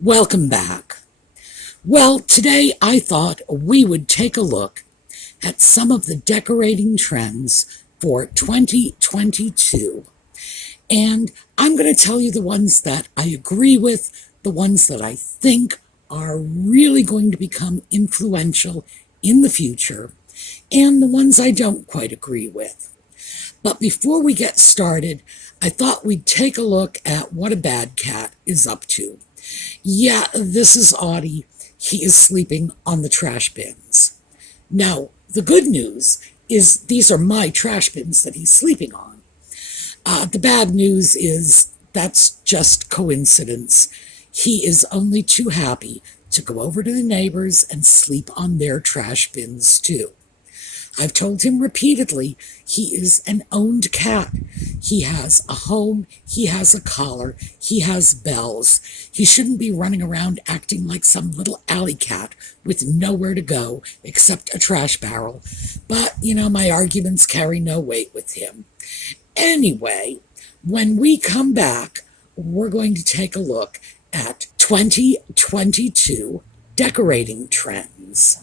Welcome back. Well, today I thought we would take a look at some of the decorating trends for 2022. And I'm going to tell you the ones that I agree with, the ones that I think are really going to become influential in the future, and the ones I don't quite agree with. But before we get started, I thought we'd take a look at what a bad cat is up to. Yeah, this is Audie. He is sleeping on the trash bins. Now, the good news is these are my trash bins that he's sleeping on. The bad news is that's just coincidence. He is only too happy to go over to the neighbors and sleep on their trash bins too. I've told him repeatedly he is an owned cat. He has a home, he has a collar, he has bells. He shouldn't be running around acting like some little alley cat with nowhere to go except a trash barrel. But, my arguments carry no weight with him. Anyway, when we come back, we're going to take a look at 2022 decorating trends.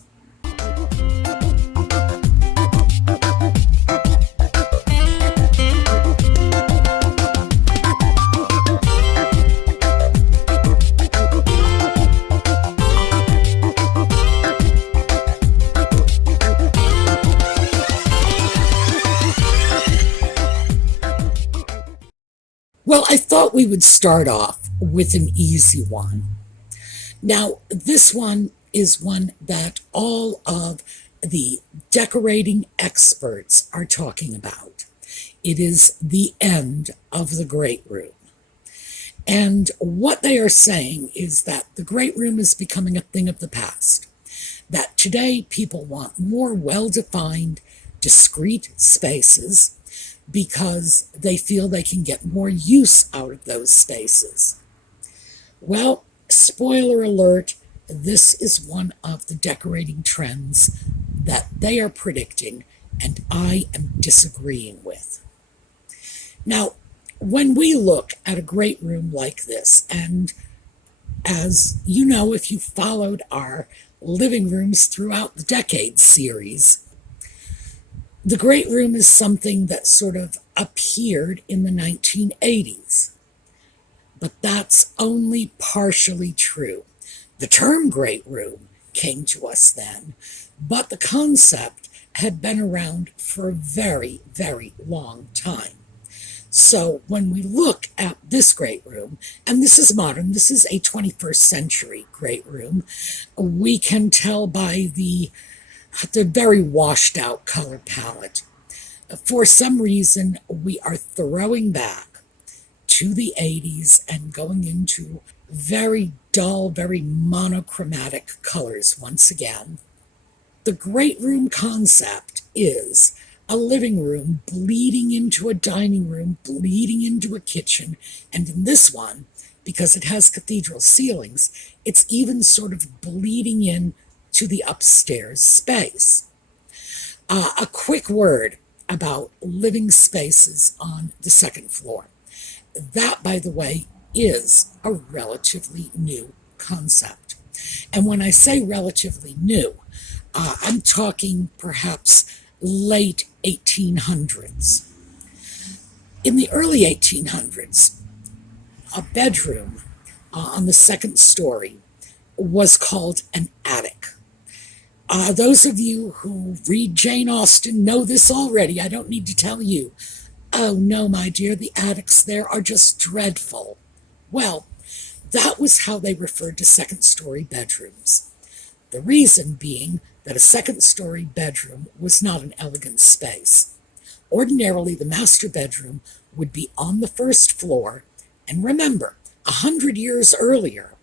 Well, I thought we would start off with an easy one. Now, this one is one that all of the decorating experts are talking about. It is the end of the great room. And what they are saying is that the great room is becoming a thing of the past. That today people want more well-defined, discrete spaces because they feel they can get more use out of those spaces. Well, spoiler alert, this is one of the decorating trends that they are predicting and I am disagreeing with. Now, when we look at a great room like this, and as you know, if you followed our living rooms throughout the decades series, the great room is something that sort of appeared in the 1980s. But that's only partially true. The term great room came to us then, but the concept had been around for a very, very long time. So when we look at this great room, and this is modern, this is a 21st century great room, we can tell by the very washed out color palette. For some reason, we are throwing back to the 80s and going into very dull, very monochromatic colors once again. The great room concept is a living room bleeding into a dining room, bleeding into a kitchen, and in this one, because it has cathedral ceilings, it's even sort of bleeding in to the upstairs space. A quick word about living spaces on the second floor. That, by the way, is a relatively new concept. And when I say relatively new, I'm talking perhaps late 1800s. In the early 1800s, a bedroom on the second story was called an attic. Those of you who read Jane Austen know this already. I don't need to tell you. Oh no, my dear, the attics there are just dreadful. Well, that was how they referred to second-story bedrooms. The reason being that a second-story bedroom was not an elegant space. Ordinarily, the master bedroom would be on the first floor, and remember, 100 years earlier,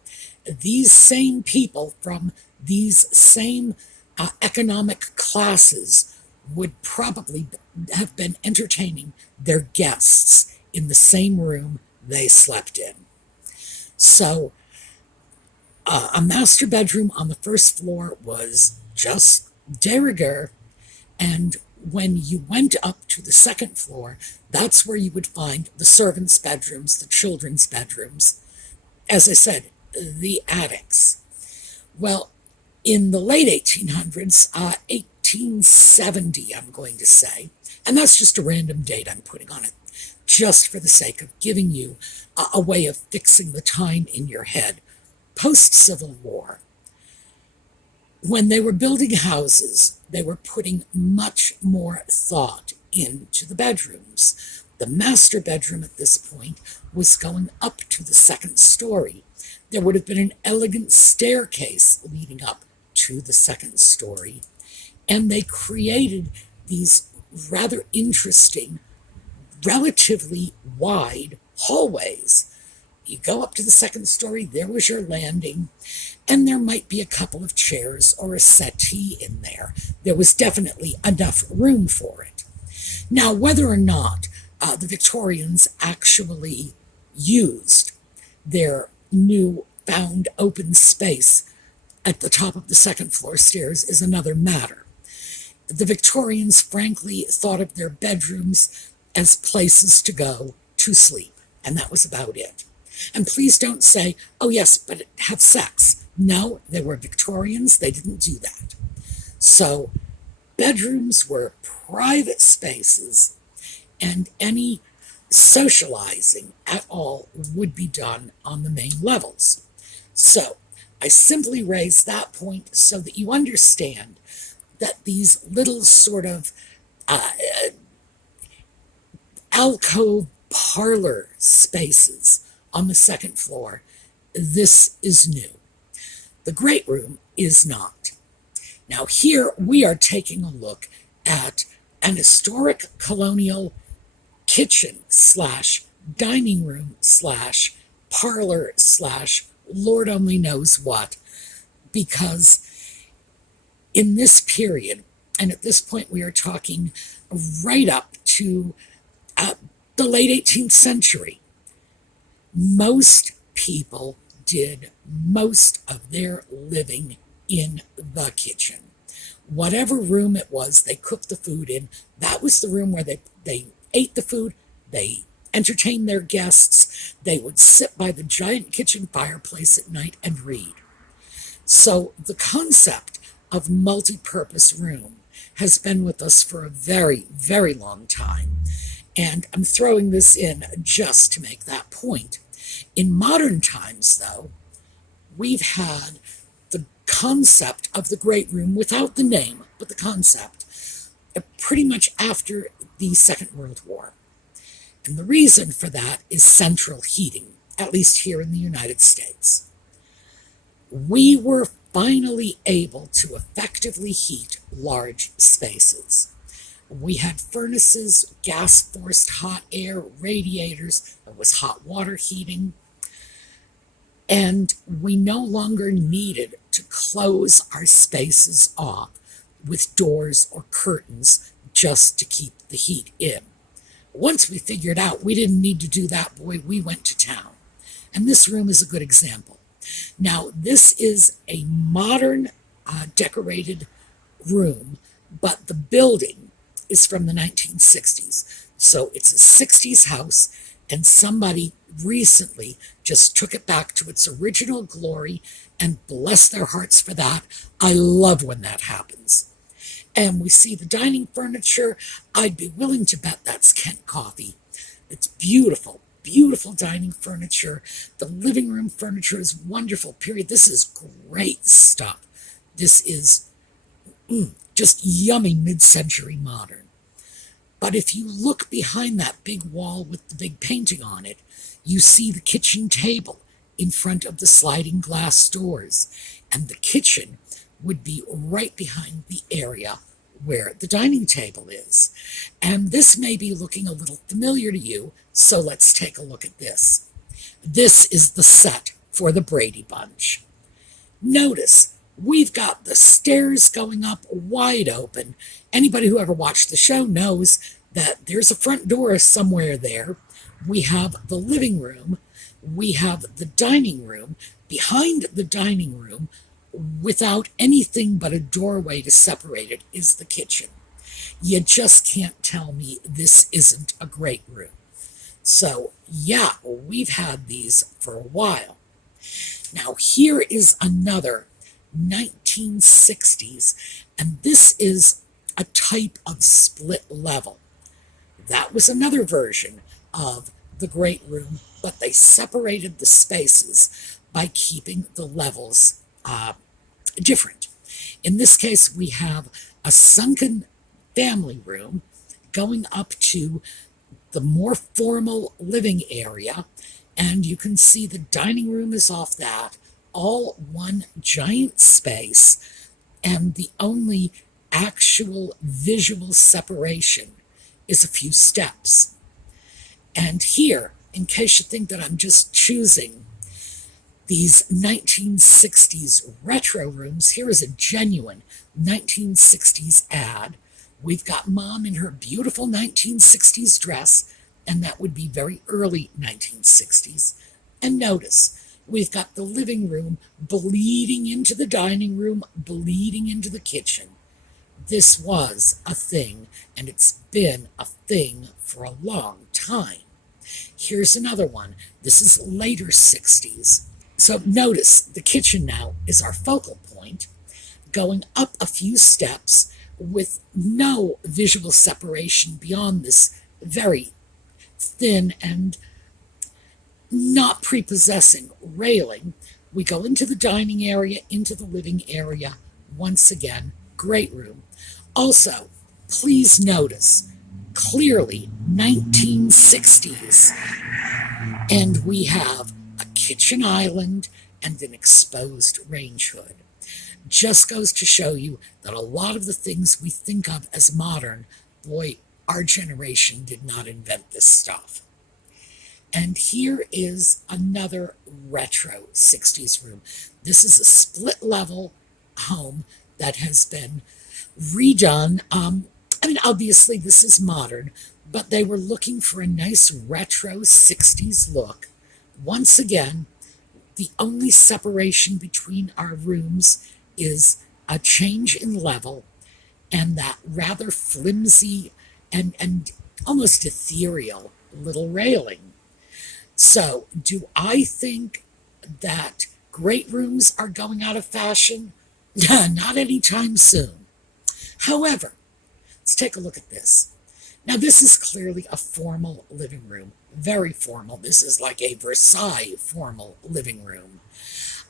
these same people from these same economic classes would probably have been entertaining their guests in the same room they slept in. So a master bedroom on the first floor was just de rigueur, and when you went up to the second floor, that's where you would find the servants' bedrooms, the children's bedrooms. As I said, the attics. Well, in the late 1800s, 1870, I'm going to say, and that's just a random date I'm putting on it, just for the sake of giving you a way of fixing the time in your head. Post-Civil War, when they were building houses, they were putting much more thought into the bedrooms. The master bedroom at this point was going up to the second story. There would have been an elegant staircase leading up to the second story. And they created these rather interesting, relatively wide hallways. You go up to the second story, there was your landing, and there might be a couple of chairs or a settee in there. There was definitely enough room for it. Now, whether or not the Victorians actually used their new found open space at the top of the second floor stairs is another matter. The Victorians, frankly, thought of their bedrooms as places to go to sleep, and that was about it. And please don't say, oh yes, but have sex. No, they were Victorians, they didn't do that. So bedrooms were private spaces, and any socializing at all would be done on the main levels. So I simply raise that point so that you understand that these little sort of alcove parlor spaces on the second floor, this is new. The great room is not. Now here we are taking a look at an historic colonial kitchen slash dining room slash parlor slash Lord only knows what, because in this period, and at this point we are talking right up to the late 18th century, most people did most of their living in the kitchen. Whatever room it was they cooked the food in, that was the room where they ate the food, they entertained their guests, they would sit by the giant kitchen fireplace at night and read. So the concept of multi-purpose room has been with us for a very, very long time. And I'm throwing this in just to make that point. In modern times, though, we've had the concept of the great room without the name, but the concept, pretty much after the Second World War. And the reason for that is central heating, at least here in the United States. We were finally able to effectively heat large spaces. We had furnaces, gas-forced hot air, radiators, there was hot water heating, and we no longer needed to close our spaces off with doors or curtains just to keep the heat in. Once we figured out we didn't need to do that, boy, we went to town. And this room is a good example. Now, this is a modern decorated room, but the building is from the 1960s. So it's a 60s house, and somebody recently just took it back to its original glory, and bless their hearts for that. I love when that happens. And we see the dining furniture. I'd be willing to bet that's Kent Coffee. It's beautiful, beautiful dining furniture. The living room furniture is wonderful, period. This is great stuff. This is just yummy mid-century modern. But if you look behind that big wall with the big painting on it, you see the kitchen table in front of the sliding glass doors. And the kitchen would be right behind the area where the dining table is. And this may be looking a little familiar to you, so let's take a look at this. This is the set for the Brady Bunch. Notice, we've got the stairs going up wide open. Anybody who ever watched the show knows that there's a front door somewhere there. We have the living room. We have the dining room. Behind the dining room, without anything but a doorway to separate it, is the kitchen. You just can't tell me this isn't a great room. So, yeah, we've had these for a while. Now here is another 1960s, and this is a type of split level. That was another version of the great room, but they separated the spaces by keeping the levels different. In this case, we have a sunken family room going up to the more formal living area, and you can see the dining room is off that, all one giant space, and the only actual visual separation is a few steps. And here, in case you think that I'm just choosing these 1960s retro rooms, here is a genuine 1960s ad. We've got Mom in her beautiful 1960s dress, and that would be very early 1960s. And notice, we've got the living room bleeding into the dining room, bleeding into the kitchen. This was a thing, and it's been a thing for a long time. Here's another one. This is later 60s. So notice the kitchen now is our focal point, going up a few steps with no visual separation beyond this very thin and not prepossessing railing. We go into the dining area, into the living area. Once again, great room. Also, please notice, clearly 1960s. And we have a kitchen island and an exposed range hood. Just goes to show you that a lot of the things we think of as modern, boy, our generation did not invent this stuff. And here is another retro 60s room. This is a split level home that has been redone. Obviously this is modern, but they were looking for a nice retro 60s look. Once again, the only separation between our rooms is a change in level and that rather flimsy and almost ethereal little railing. So, do I think that great rooms are going out of fashion? Not anytime soon. However, let's take a look at this. Now, this is clearly a formal living room, very formal. This is like a Versailles formal living room.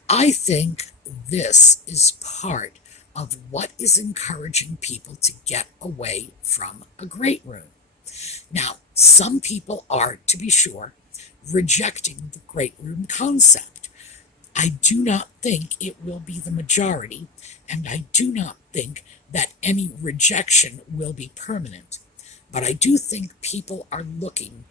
I think this is part of what is encouraging people to get away from a great room. Now, some people are, to be sure, rejecting the great room concept. I do not think it will be the majority, and I do not think that any rejection will be permanent. But I do think people are looking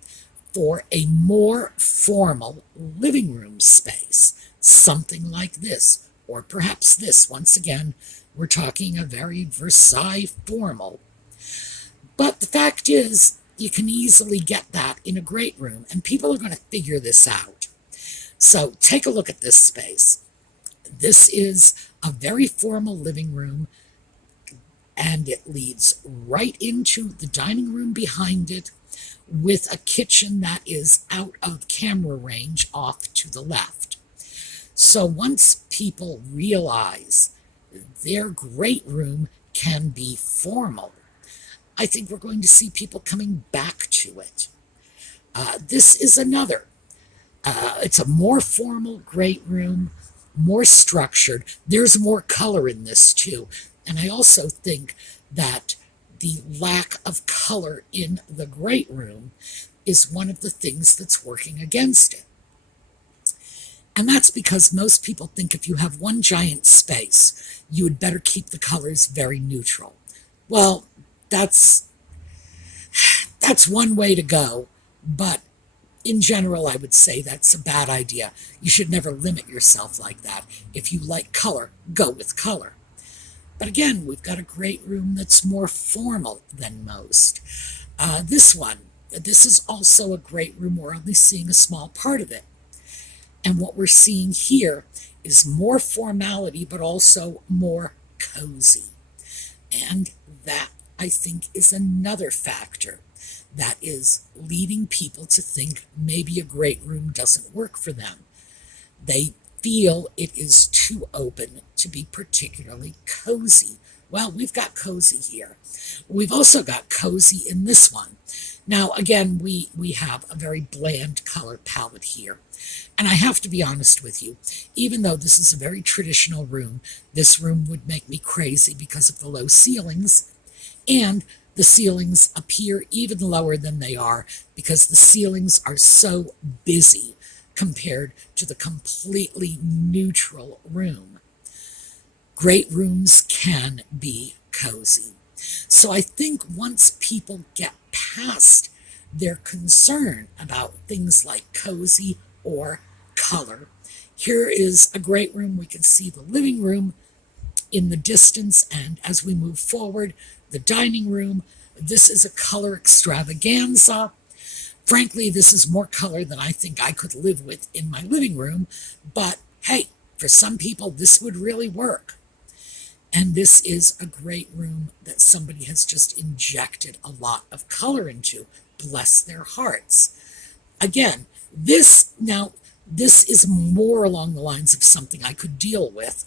for a more formal living room space, something like this, or perhaps this. Once again, we're talking a very Versailles formal. But the fact is, you can easily get that in a great room, and people are going to figure this out. So take a look at this space. This is a very formal living room, and it leads right into the dining room behind it, with a kitchen that is out of camera range off to the left. So once people realize their great room can be formal, I think we're going to see people coming back to it. This is another. It's a more formal great room, more structured. There's more color in this too. And I also think that the lack of color in the great room is one of the things that's working against it. And that's because most people think if you have one giant space, you would better keep the colors very neutral. Well, that's one way to go, but in general, I would say that's a bad idea. You should never limit yourself like that. If you like color, go with color. But again, we've got a great room that's more formal than most. This is also a great room. We're only seeing a small part of it. And what we're seeing here is more formality, but also more cozy. And that, I think, is another factor that is leading people to think maybe a great room doesn't work for them. They feel it is too open to be particularly cozy. Well, we've got cozy here. We've also got cozy in this one. Now, again, we have a very bland color palette here. And I have to be honest with you, even though this is a very traditional room, this room would make me crazy because of the low ceilings. And the ceilings appear even lower than they are because the ceilings are so busy compared to the completely neutral room. Great rooms can be cozy. So I think once people get past their concern about things like cozy or color, here is a great room. We can see the living room in the distance, and as we move forward, the dining room. This is a color extravaganza. Frankly, this is more color than I think I could live with in my living room, but hey, for some people this would really work. And this is a great room that somebody has just injected a lot of color into. Bless their hearts. Again, this is more along the lines of something I could deal with.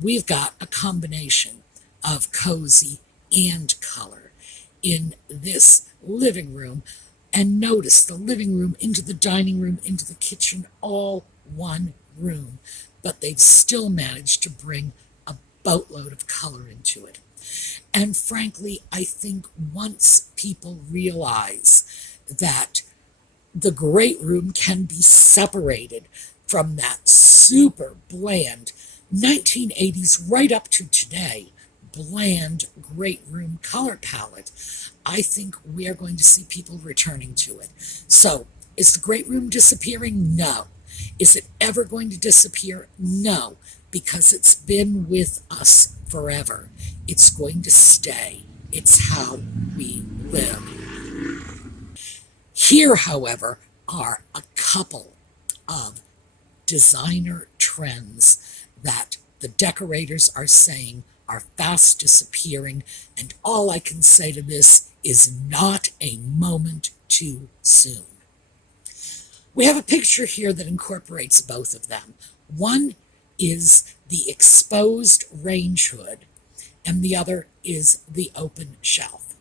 We've got a combination of cozy and color in this living room. And notice the living room into the dining room, into the kitchen, all one room. But they've still managed to bring a boatload of color into it. And frankly, I think once people realize that the great room can be separated from that super bland 1980s right up to today bland great room color palette, I think we are going to see people returning to it. So, is the great room disappearing? No. Is it ever going to disappear? No, because it's been with us forever. It's going to stay. It's how we live. Here, however, are a couple of designer trends that the decorators are saying are fast disappearing, and all I can say to this is not a moment too soon. We have a picture here that incorporates both of them. One is the exposed range hood, and the other is the open shelf.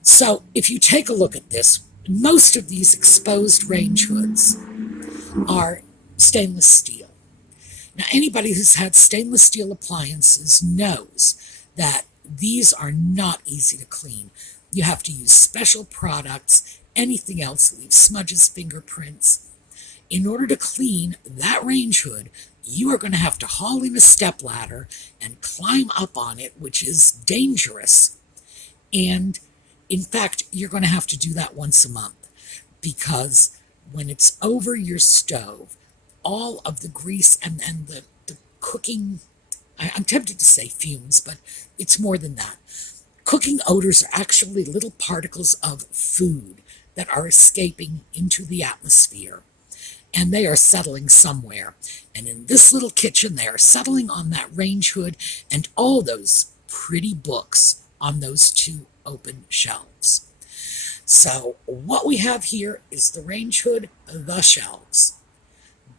So if you take a look at this, most of these exposed range hoods are stainless steel. Now, anybody who's had stainless steel appliances knows that these are not easy to clean. You have to use special products. Anything else leaves smudges, fingerprints. In order to clean that range hood, you are going to have to haul in a stepladder and climb up on it, which is dangerous. And in fact, you're going to have to do that once a month, because when it's over your stove, all of the grease and the cooking, I'm tempted to say fumes, but it's more than that. Cooking odors are actually little particles of food that are escaping into the atmosphere, and they are settling somewhere. And in this little kitchen, they are settling on that range hood and all those pretty books on those two open shelves. So what we have here is the range hood, the shelves.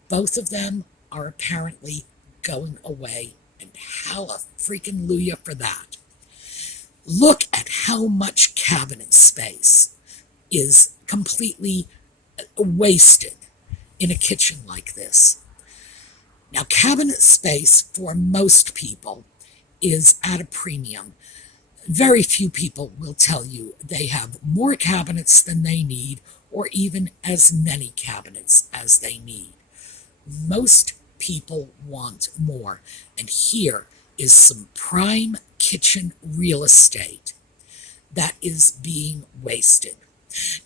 Both of them are apparently going away, and hallelujah for that. Look at how much cabinet space is completely wasted in a kitchen like this. Now, cabinet space for most people is at a premium. Very few people will tell you they have more cabinets than they need, or even as many cabinets as they need. Most people want more, and here is some prime kitchen real estate that is being wasted.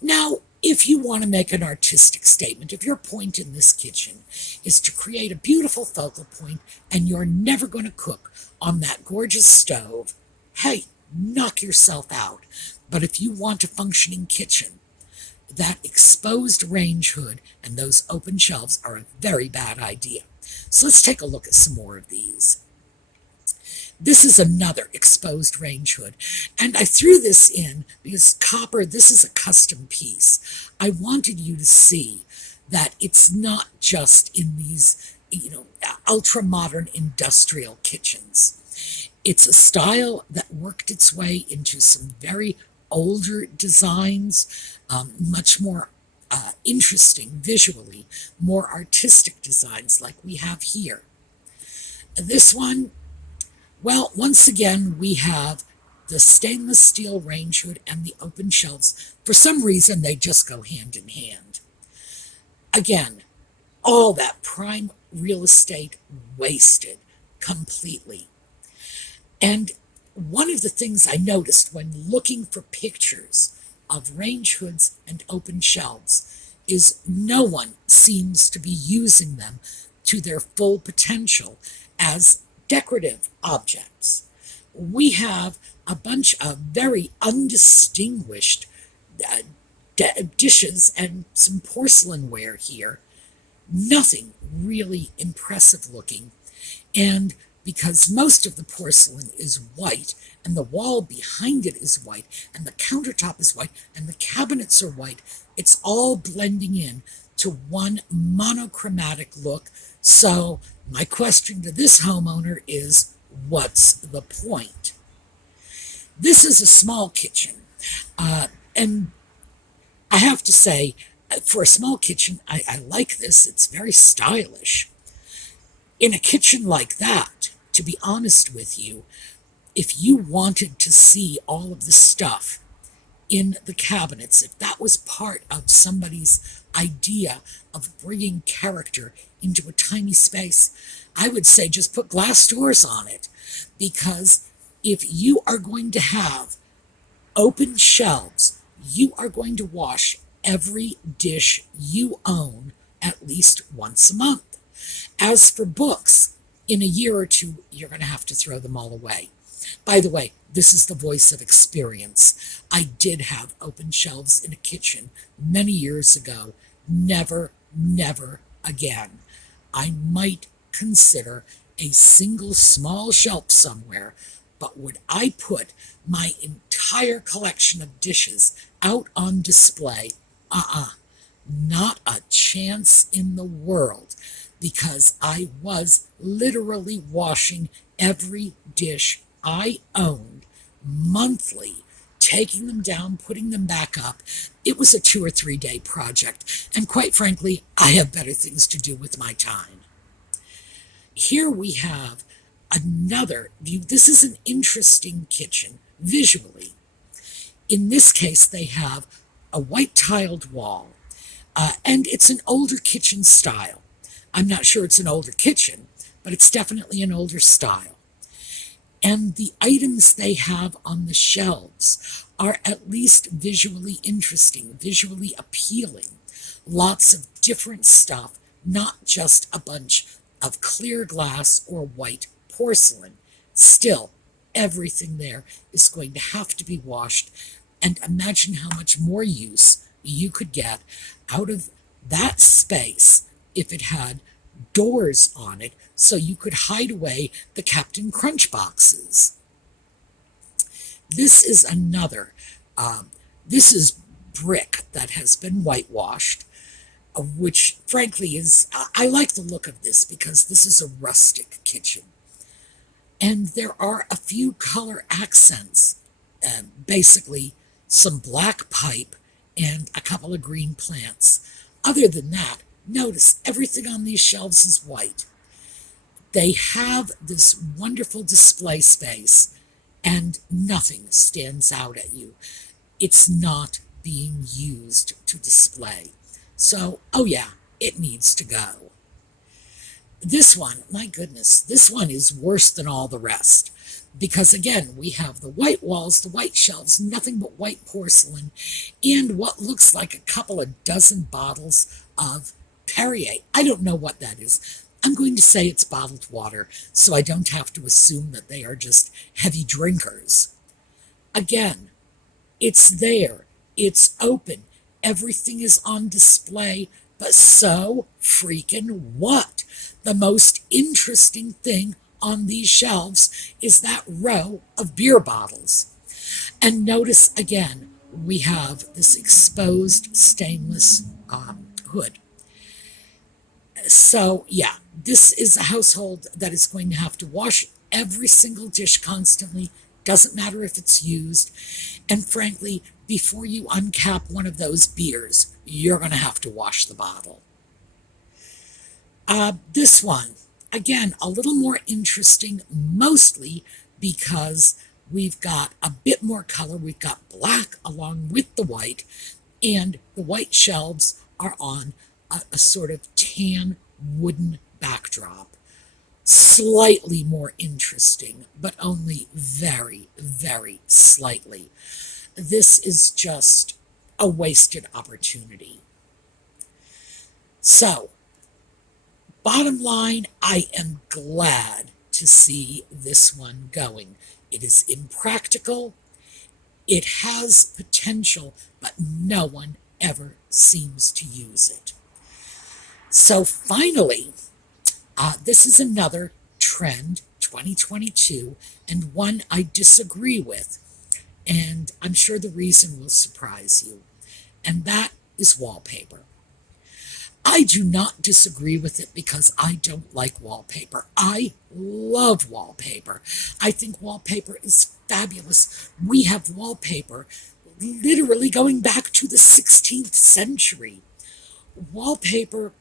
Now, if you want to make an artistic statement, if your point in this kitchen is to create a beautiful focal point and you're never going to cook on that gorgeous stove, hey, knock yourself out. But if you want a functioning kitchen, that exposed range hood and those open shelves are a very bad idea. So let's take a look at some more of these. This is another exposed range hood, and I threw this in because copper, this is a custom piece. I wanted you to see that it's not just in these, ultra-modern industrial kitchens. It's a style that worked its way into some very older designs, much more interesting visually, more artistic designs like we have here. This one, well, once again, we have the stainless steel range hood and the open shelves. For some reason, they just go hand in hand. Again, all that prime real estate wasted completely. And one of the things I noticed when looking for pictures of range hoods and open shelves is no one seems to be using them to their full potential as decorative objects. We have a bunch of very undistinguished dishes and some porcelainware here. Nothing really impressive looking. And because most of the porcelain is white, and the wall behind it is white, and the countertop is white, and the cabinets are white, it's all blending in to one monochromatic look. So my question to this homeowner is, what's the point? This is a small kitchen, and I have to say, for a small kitchen, I like this. It's very stylish. In a kitchen like that, to be honest with you, if you wanted to see all of the stuff in the cabinets, if that was part of somebody's idea of bringing character into a tiny space, I would say just put glass doors on it. Because if you are going to have open shelves, you are going to wash every dish you own at least once a month. As for books, in a year or two, you're going to have to throw them all away. By the way, this is the voice of experience. I did have open shelves in a kitchen many years ago. Never, never again. I might consider a single small shelf somewhere, but would I put my entire collection of dishes out on display? Not a chance in the world, because I was literally washing every dish I owned monthly, taking them down, putting them back up. It was a 2 or 3 day project, and quite frankly, I have better things to do with my time. Here we have another view. This is an interesting kitchen visually. In this case, they have a white tiled wall, and it's an older kitchen style. I'm not sure it's an older kitchen, but it's definitely an older style. And the items they have on the shelves are at least visually interesting, visually appealing. Lots of different stuff, not just a bunch of clear glass or white porcelain. Still, everything there is going to have to be washed, and imagine how much more use you could get out of that space if it had doors on it so you could hide away the Captain Crunch boxes. This is another. This is brick that has been whitewashed, which frankly is, I like the look of this because this is a rustic kitchen. And there are a few color accents, basically some black pipe and a couple of green plants. Other than that, notice everything on these shelves is white. They have this wonderful display space and nothing stands out at you. It's not being used to display. So, oh yeah, it needs to go. This one, my goodness, this one is worse than all the rest. Because again, we have the white walls, the white shelves, nothing but white porcelain, and what looks like a couple of dozen bottles of Perrier. I don't know what that is. I'm going to say it's bottled water, so I don't have to assume that they are just heavy drinkers. Again, it's there. It's open. Everything is on display, but so freaking what? The most interesting thing on these shelves is that row of beer bottles. And notice again, we have this exposed stainless hood. So, yeah, this is a household that is going to have to wash every single dish constantly. Doesn't matter if it's used. And frankly, before you uncap one of those beers, you're going to have to wash the bottle. This one, again, a little more interesting, mostly because we've got a bit more color. We've got black along with the white, and the white shelves are on a sort of tan wooden backdrop. Slightly more interesting, but only very, very slightly. This is just a wasted opportunity. So, bottom line, I am glad to see this one going. It is impractical. It has potential, but no one ever seems to use it. So finally, this is another trend, 2022, and one I disagree with. And I'm sure the reason will surprise you. And that is wallpaper. I do not disagree with it because I don't like wallpaper. I love wallpaper. I think wallpaper is fabulous. We have wallpaper literally going back to the 16th century. Wallpaper,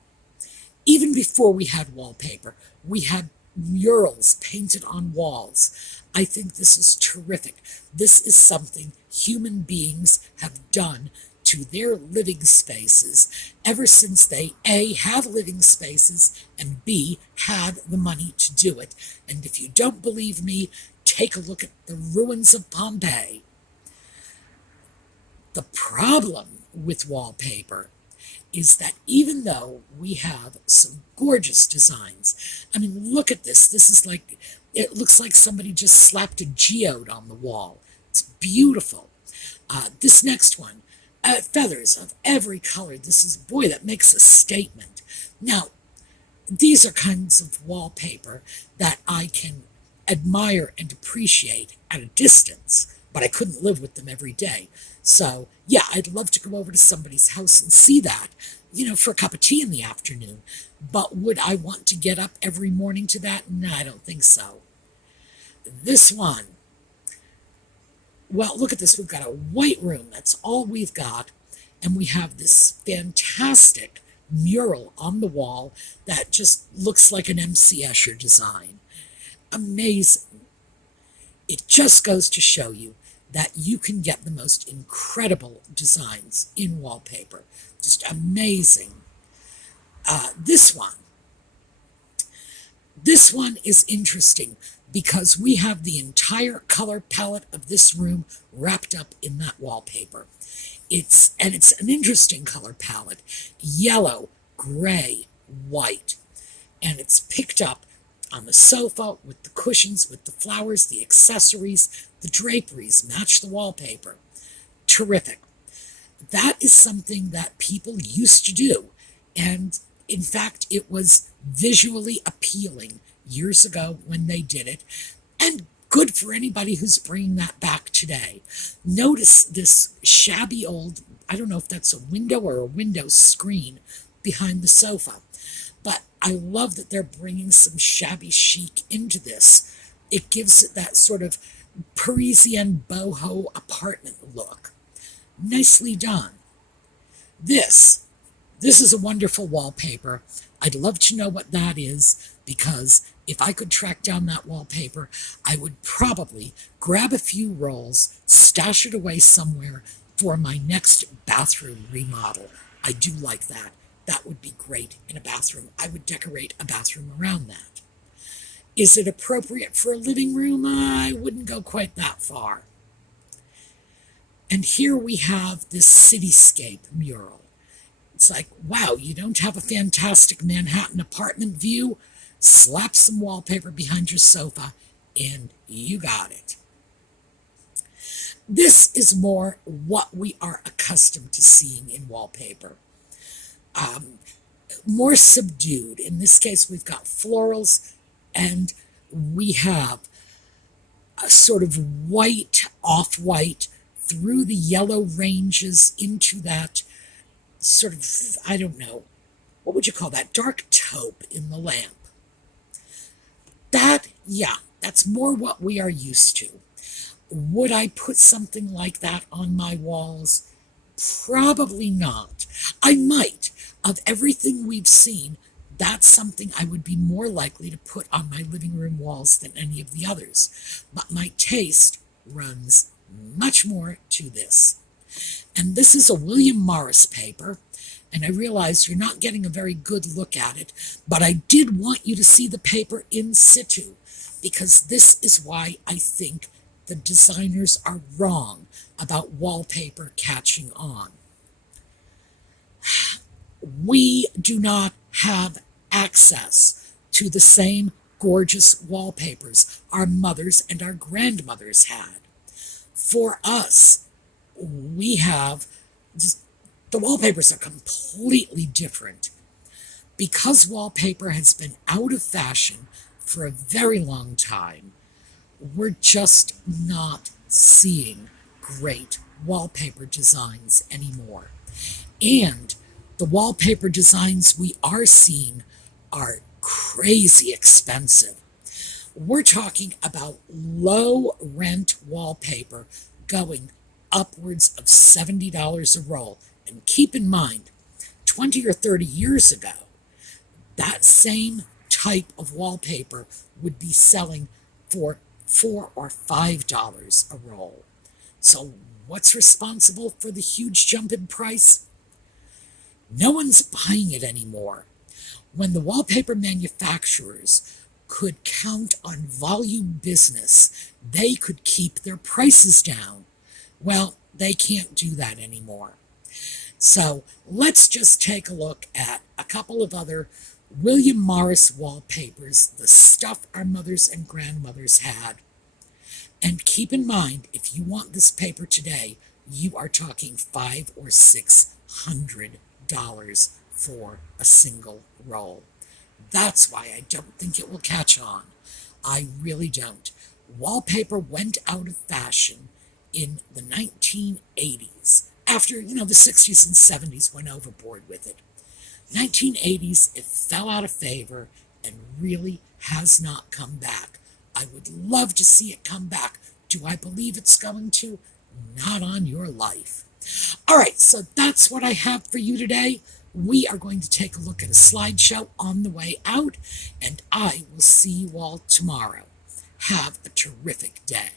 even before we had wallpaper, we had murals painted on walls. I think this is terrific. This is something human beings have done to their living spaces ever since they A, have living spaces, and B, had the money to do it. And if you don't believe me, take a look at the ruins of Pompeii. The problem with wallpaper is that even though we have some gorgeous designs, I mean, look at this. This is like, it looks like somebody just slapped a geode on the wall. It's beautiful. This next one, feathers of every color. This is, boy, that makes a statement. Now, these are kinds of wallpaper that I can admire and appreciate at a distance, but I couldn't live with them every day. So, yeah, I'd love to go over to somebody's house and see that, for a cup of tea in the afternoon. But would I want to get up every morning to that? No, I don't think so. This one, well, look at this. We've got a white room. That's all we've got. And we have this fantastic mural on the wall that just looks like an M.C. Escher design. Amazing. It just goes to show you that you can get the most incredible designs in wallpaper. Just amazing. This one is interesting because we have the entire color palette of this room wrapped up in that wallpaper. It's an interesting color palette. Yellow, gray, white. And it's picked up on the sofa with the cushions, with the flowers, the accessories, the draperies match the wallpaper. Terrific. That is something that people used to do. And in fact, it was visually appealing years ago when they did it. And good for anybody who's bringing that back today. Notice this shabby old, I don't know if that's a window or a window screen behind the sofa. But I love that they're bringing some shabby chic into this. It gives it that sort of Parisian boho apartment look. Nicely done. This is a wonderful wallpaper. I'd love to know what that is, because if I could track down that wallpaper, I would probably grab a few rolls, stash it away somewhere for my next bathroom remodel. I do like that. That would be great in a bathroom. I would decorate a bathroom around that. Is it appropriate for a living room? I wouldn't go quite that far. And here we have this cityscape mural. It's like, wow, you don't have a fantastic Manhattan apartment view? Slap some wallpaper behind your sofa, and you got it. This is more what we are accustomed to seeing in wallpaper. More subdued. In this case, we've got florals, and we have a sort of white, off-white, through the yellow ranges into that sort of, I don't know, what would you call that, dark taupe in the lamp. That, yeah, that's more what we are used to. Would I put something like that on my walls? Probably not. I might. Of everything we've seen, that's something I would be more likely to put on my living room walls than any of the others. But my taste runs much more to this. And this is a William Morris paper, and I realize you're not getting a very good look at it, but I did want you to see the paper in situ, because this is why I think the designers are wrong about wallpaper catching on. We do not have access to the same gorgeous wallpapers our mothers and our grandmothers had. For us, we have the wallpapers are completely different. Because wallpaper has been out of fashion for a very long time, we're just not seeing great wallpaper designs anymore. And the wallpaper designs we are seeing are crazy expensive. We're talking about low rent wallpaper going upwards of $70 a roll. And keep in mind, 20 or 30 years ago, that same type of wallpaper would be selling for $4 or $5 a roll. So what's responsible for the huge jump in price? No one's buying it anymore. When the wallpaper manufacturers could count on volume business, they could keep their prices down. Well, they can't do that anymore. So let's just take a look at a couple of other William Morris wallpapers, the stuff our mothers and grandmothers had. And keep in mind, if you want this paper today, you are talking $500 or $600 for a single roll. That's why I don't think it will catch on. I really don't. Wallpaper went out of fashion in the 1980s, after, the 60s and 70s went overboard with it. 1980s, it fell out of favor and really has not come back. I would love to see it come back. Do I believe it's going to? Not on your life. All right, so that's what I have for you today. We are going to take a look at a slideshow on the way out, and I will see you all tomorrow. Have a terrific day.